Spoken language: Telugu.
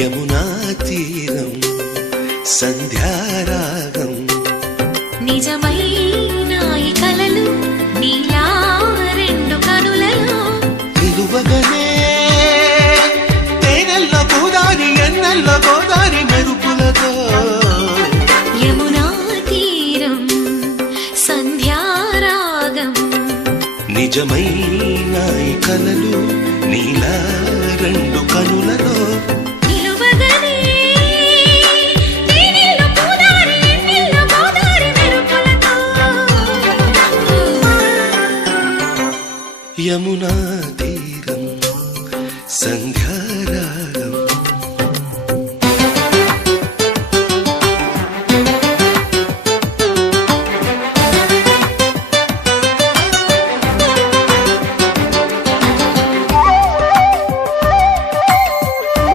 యమునా తీరం సంధ్యారాగం నిజమైన ఈ కలలు నీలా రెండు కనులలో నిలువగనే తేనెల్లో గోదారి ఎన్నెల్లో గోదారి మెరుపులతో యమునా తీరం సంధ్యారాగం నిజమైన ఈ కలలు నీలా రెండు కనులలో